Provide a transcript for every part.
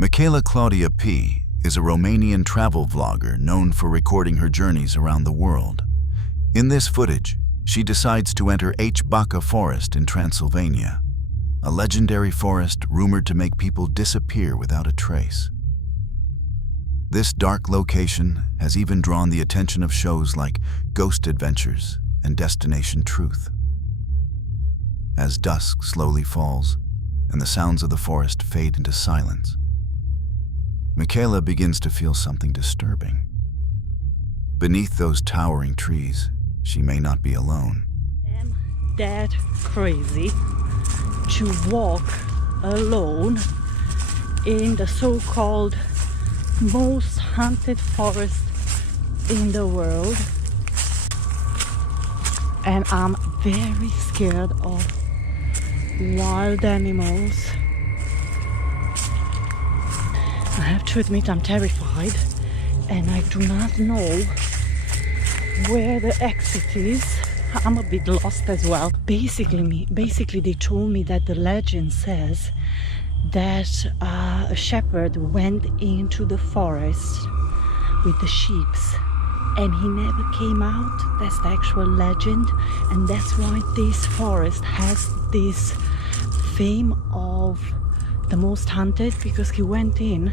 Michaela Claudia P. is a Romanian travel vlogger known for recording her journeys around the world. In this footage, she decides to enter Baca Forest in Transylvania, a legendary forest rumored to make people disappear without a trace. This dark location has even drawn the attention of shows like Ghost Adventures and Destination Truth. As dusk slowly falls and the sounds of the forest fade into silence, Michaela begins to feel something disturbing. Beneath those towering trees, she may not be alone. I'm that crazy to walk alone in the so-called most haunted forest in the world, and I'm very scared of wild animals. I have to admit I'm terrified, and I do not know where the exit is. I'm a bit lost as well. Basically they told me that the legend says that a shepherd went into the forest with the sheep and he never came out. That's the actual legend, and that's why this forest has this fame of the most haunted, because he went in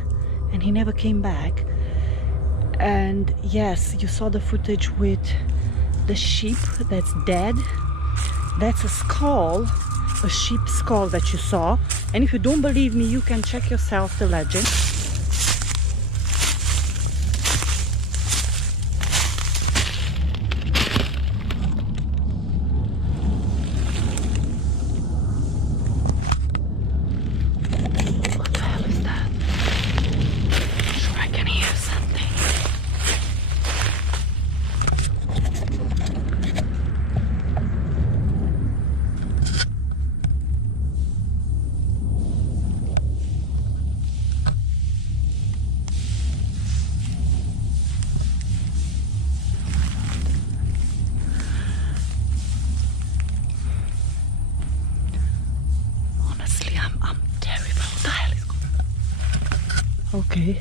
and he never came back. And yes, you saw the footage with the sheep that's dead. That's a skull, a sheep skull that you saw. And if you don't believe me, you can check yourself the legend. What the hell is that? Sure, I can hear something. Honestly, I'm terrified. What the hell is going on? Okay.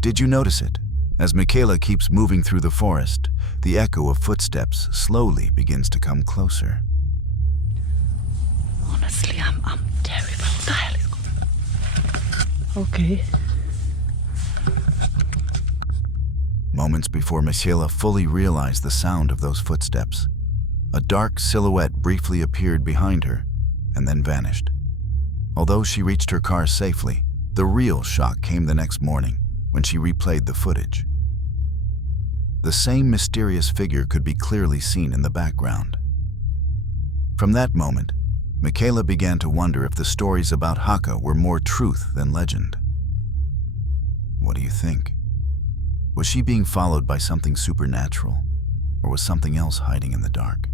Did you notice it? As Michaela keeps moving through the forest, the echo of footsteps slowly begins to come closer. Honestly, I'm terrified. What the hell is going on? Okay. Moments before Michaela fully realized the sound of those footsteps, a dark silhouette briefly appeared behind her and then vanished. Although she reached her car safely, the real shock came the next morning when she replayed the footage. The same mysterious figure could be clearly seen in the background. From that moment, Michaela began to wonder if the stories about Haka were more truth than legend. What do you think? Was she being followed by something supernatural, or was something else hiding in the dark?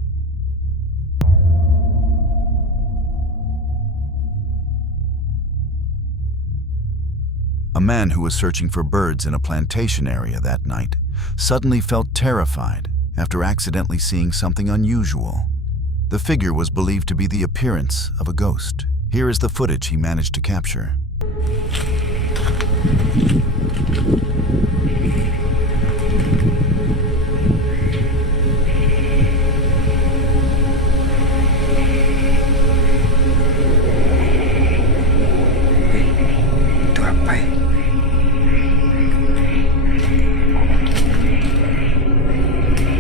A man who was searching for birds in a plantation area that night suddenly felt terrified after accidentally seeing something unusual. The figure was believed to be the appearance of a ghost. Here is the footage he managed to capture. Itu apa ya?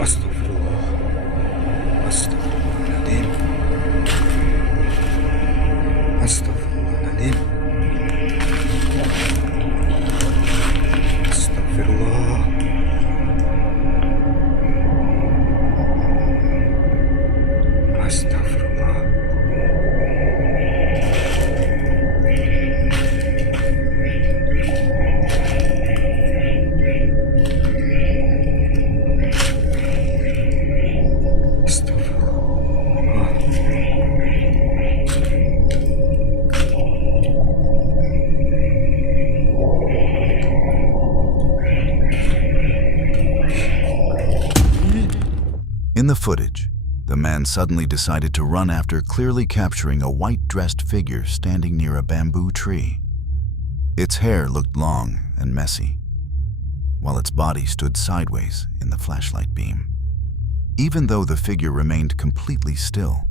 Astagfirullah. Astagfirullahaladzim. Astagfirullahaladzim. Astagfirullah. Astagfirullah. In the footage, the man suddenly decided to run after clearly capturing a white-dressed figure standing near a bamboo tree. Its hair looked long and messy, while its body stood sideways in the flashlight beam. Even though the figure remained completely still,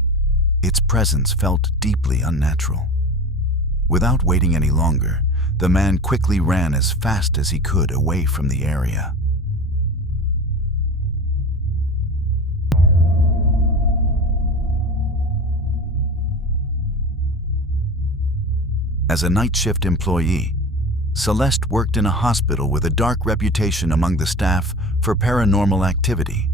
its presence felt deeply unnatural. Without waiting any longer, the man quickly ran as fast as he could away from the area. As a night shift employee, Celeste worked in a hospital with a dark reputation among the staff for paranormal activity.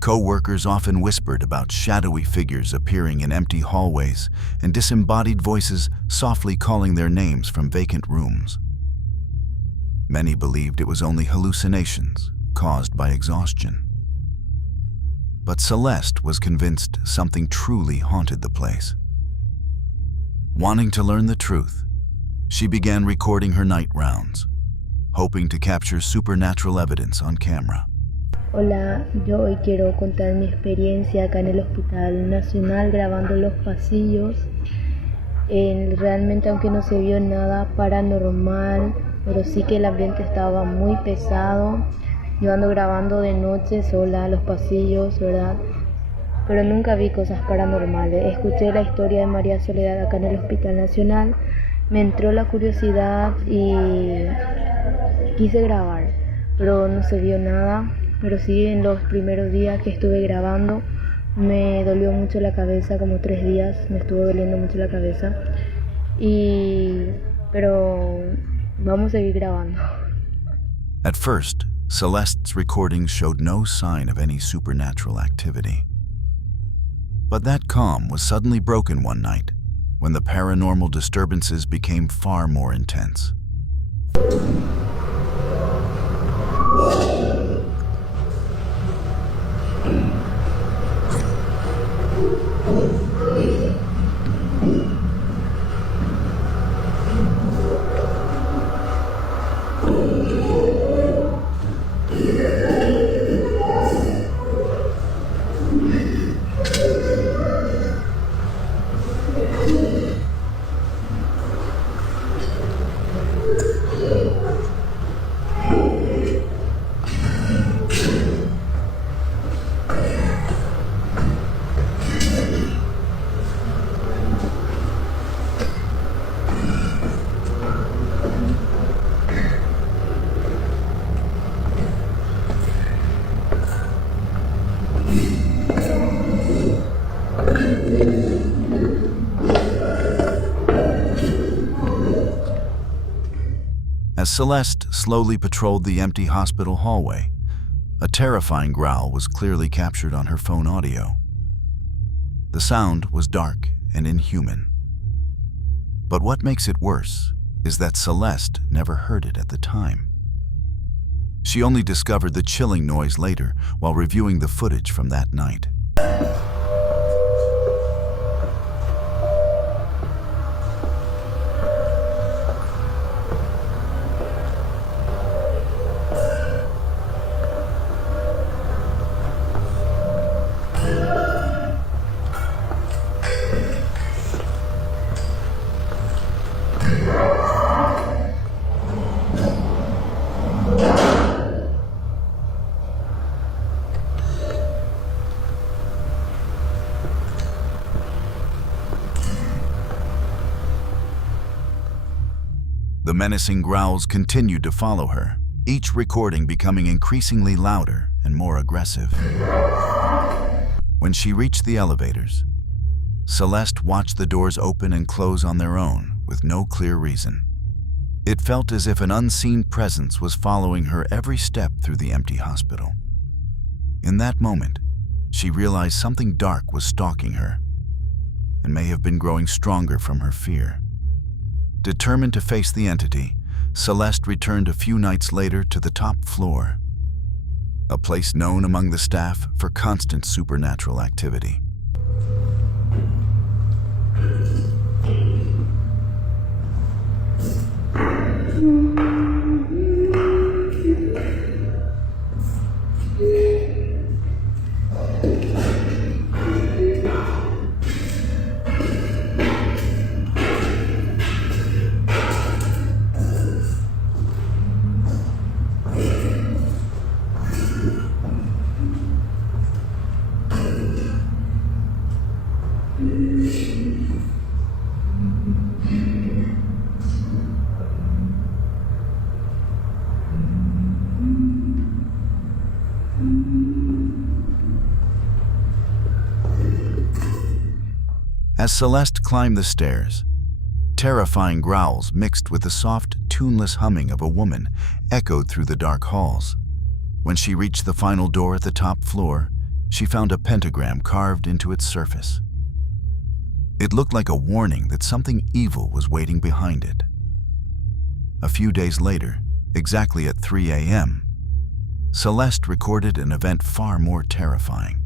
Co-workers often whispered about shadowy figures appearing in empty hallways and disembodied voices softly calling their names from vacant rooms. Many believed it was only hallucinations caused by exhaustion. But Celeste was convinced something truly haunted the place. Wanting to learn the truth, she began recording her night rounds, hoping to capture supernatural evidence on camera. Hola, yo hoy quiero contar mi experiencia acá en el Hospital Nacional grabando los pasillos. Realmente, aunque no se vio nada paranormal, pero sí que el ambiente estaba muy pesado. Yo ando grabando de noche sola los pasillos, ¿verdad? Pero nunca vi cosas paranormales. Escuché la historia de María Soledad acá en el Hospital Nacional, me entró la curiosidad y quise grabar, pero no se vio nada. Pero sí, en los primeros días que estuve grabando me dolió mucho la cabeza, como 3 días me estuvo doliendo mucho la cabeza. Pero vamos a seguir grabando. At first, Celeste's recordings showed no sign of any supernatural activity. But that calm was suddenly broken one night when the paranormal disturbances became far more intense. As Celeste slowly patrolled the empty hospital hallway, a terrifying growl was clearly captured on her phone audio. The sound was dark and inhuman. But what makes it worse is that Celeste never heard it at the time. She only discovered the chilling noise later while reviewing the footage from that night. The menacing growls continued to follow her, each recording becoming increasingly louder and more aggressive. When she reached the elevators, Celeste watched the doors open and close on their own with no clear reason. It felt as if an unseen presence was following her every step through the empty hospital. In that moment, she realized something dark was stalking her and may have been growing stronger from her fear. Determined to face the entity, Celeste returned a few nights later to the top floor, a place known among the staff for constant supernatural activity. As Celeste climbed the stairs, terrifying growls mixed with the soft, tuneless humming of a woman echoed through the dark halls. When she reached the final door at the top floor, she found a pentagram carved into its surface. It looked like a warning that something evil was waiting behind it. A few days later, exactly at 3 a.m., Celeste recorded an event far more terrifying.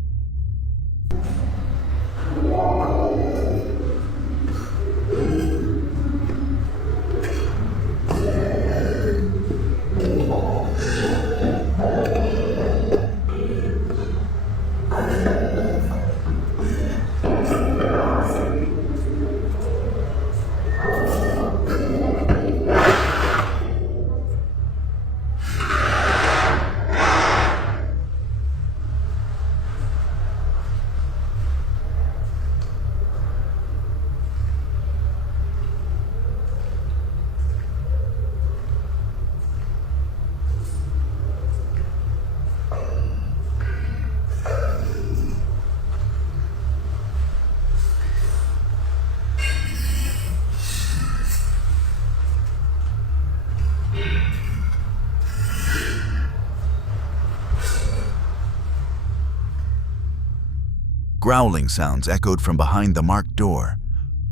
Growling sounds echoed from behind the marked door,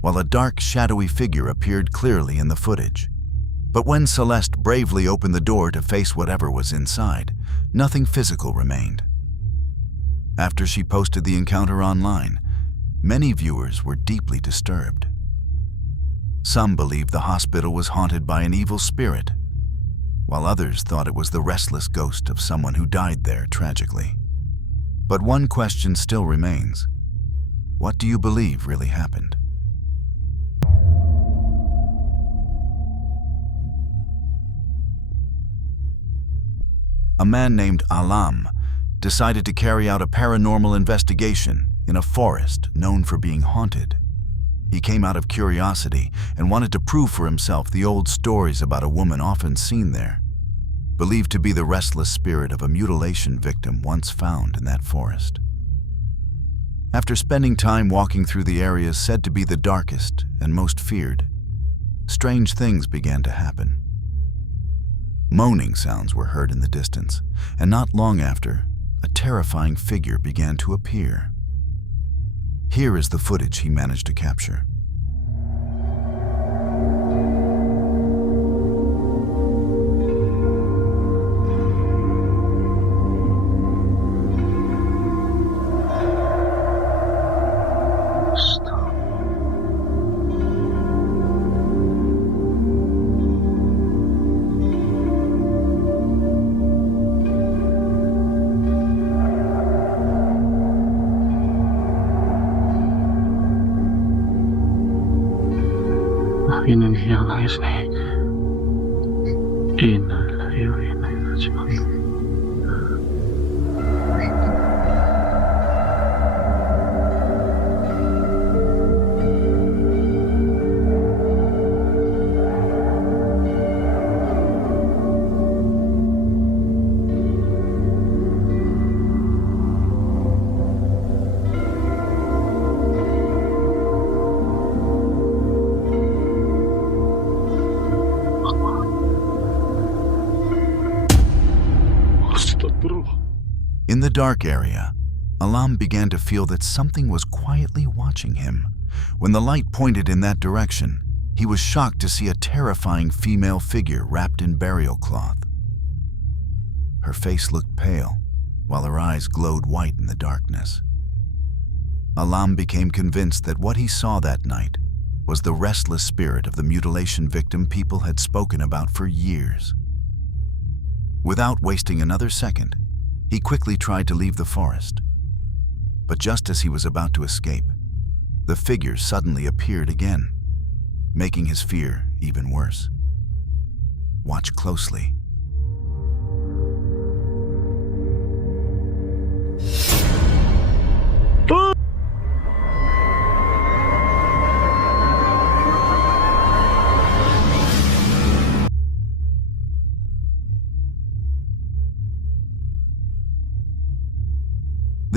while a dark, shadowy figure appeared clearly in the footage. But when Celeste bravely opened the door to face whatever was inside, nothing physical remained. After she posted the encounter online, many viewers were deeply disturbed. Some believed the hospital was haunted by an evil spirit, while others thought it was the restless ghost of someone who died there tragically. But one question still remains. What do you believe really happened? A man named Alam decided to carry out a paranormal investigation in a forest known for being haunted. He came out of curiosity and wanted to prove for himself the old stories about a woman often seen there, believed to be the restless spirit of a mutilation victim once found in that forest. After spending time walking through the areas said to be the darkest and most feared, strange things began to happen. Moaning sounds were heard in the distance, and not long after, a terrifying figure began to appear. Here is the footage he managed to capture. Ini dia yang nangis nih. Innalillahi wa inna ilaihi raji'un. In the dark area, Alam began to feel that something was quietly watching him. When the light pointed in that direction, he was shocked to see a terrifying female figure wrapped in burial cloth. Her face looked pale, while her eyes glowed white in the darkness. Alam became convinced that what he saw that night was the restless spirit of the mutilation victim people had spoken about for years. Without wasting another second, he quickly tried to leave the forest. But just as he was about to escape, the figure suddenly appeared again, making his fear even worse. Watch closely.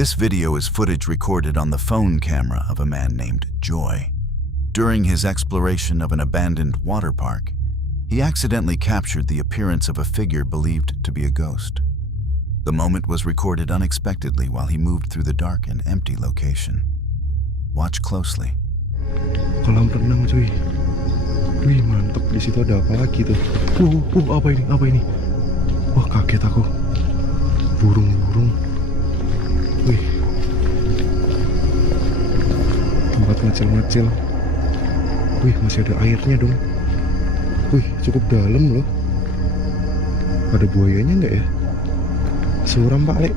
This video is footage recorded on the phone camera of a man named Joy. During his exploration of an abandoned water park, he accidentally captured the appearance of a figure believed to be a ghost. The moment was recorded unexpectedly while he moved through the dark and empty location. Watch closely. Kolam renang cuy. Wih mantep, di situ ada apa lagi tuh? Apa ini? Apa ini? Wah kaget aku. Burung-burung. Wih. Tempat ngecil-ngecil. Wih masih ada airnya dong. Wih cukup dalam loh. Ada buayanya nggak ya? Suram Pak Le.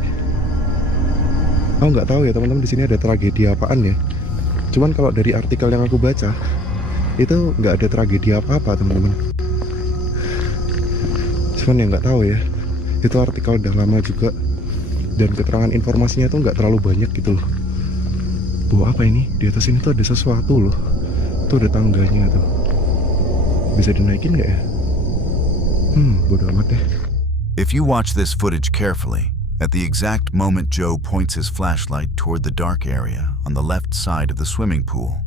Aku nggak tahu ya teman-teman, di sini ada tragedi apaan ya. Cuman kalau dari artikel yang aku baca itu nggak ada tragedi apa-apa teman-teman. Cuman ya nggak tahu ya. Itu artikel udah lama juga dan keterangan informasinya tuh nggak terlalu banyak gitu loh. Bahwa apa ini? Di atas ini tuh ada sesuatu loh. Tuh ada tangganya tuh. Bisa dinaikin nggak ya? Bodo amat deh. If you watch this footage carefully, at the exact moment Joe points his flashlight toward the dark area on the left side of the swimming pool,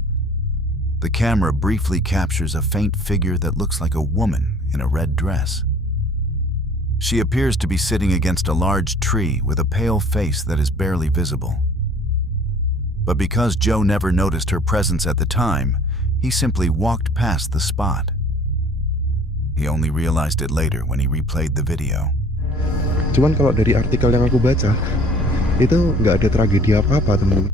the camera briefly captures a faint figure that looks like a woman in a red dress. She appears to be sitting against a large tree with a pale face that is barely visible. But because Joe never noticed her presence at the time, he simply walked past the spot. He only realized it later when he replayed the video. Cuman kalau dari artikel yang aku baca itu nggak ada tragedi apa-apa teman-teman.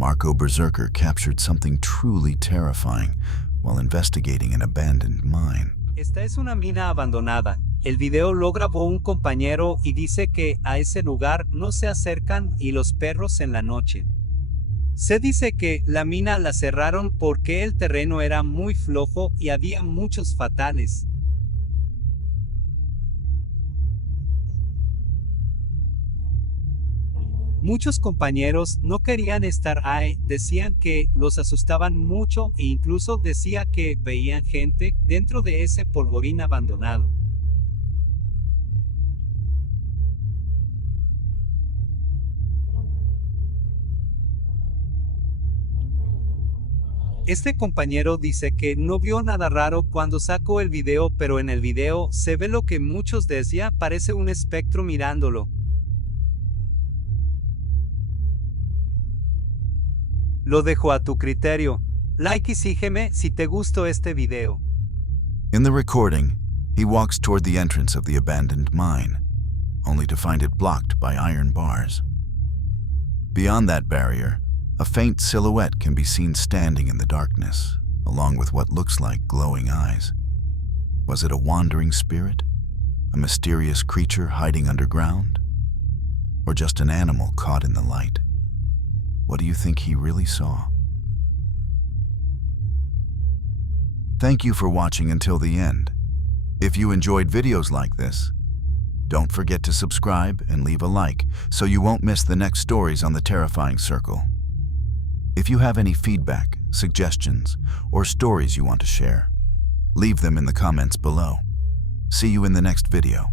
Marco Berserker captured something truly terrifying while investigating an abandoned mine. Esta es una mina abandonada. El video lo grabó un compañero y dice que a ese lugar no se acercan y los perros en la noche. Se dice que la mina la cerraron porque el terreno era muy flojo y había muchos fatales. Muchos compañeros no querían estar ahí, decían que los asustaban mucho e incluso decía que veían gente dentro de ese polvorín abandonado. Este compañero dice que no vio nada raro cuando sacó el video, pero en el video se ve lo que muchos decían, parece un espectro mirándolo. Lo dejo a tu criterio. Like y sígueme si te gustó este video. In the recording, he walks toward the entrance of the abandoned mine, only to find it blocked by iron bars. Beyond that barrier, a faint silhouette can be seen standing in the darkness, along with what looks like glowing eyes. Was it a wandering spirit? A mysterious creature hiding underground? Or just an animal caught in the light? What do you think he really saw? Thank you for watching until the end. If you enjoyed videos like this, don't forget to subscribe and leave a like so you won't miss the next stories on the Terrifying Circle. If you have any feedback, suggestions, or stories you want to share, leave them in the comments below. See you in the next video.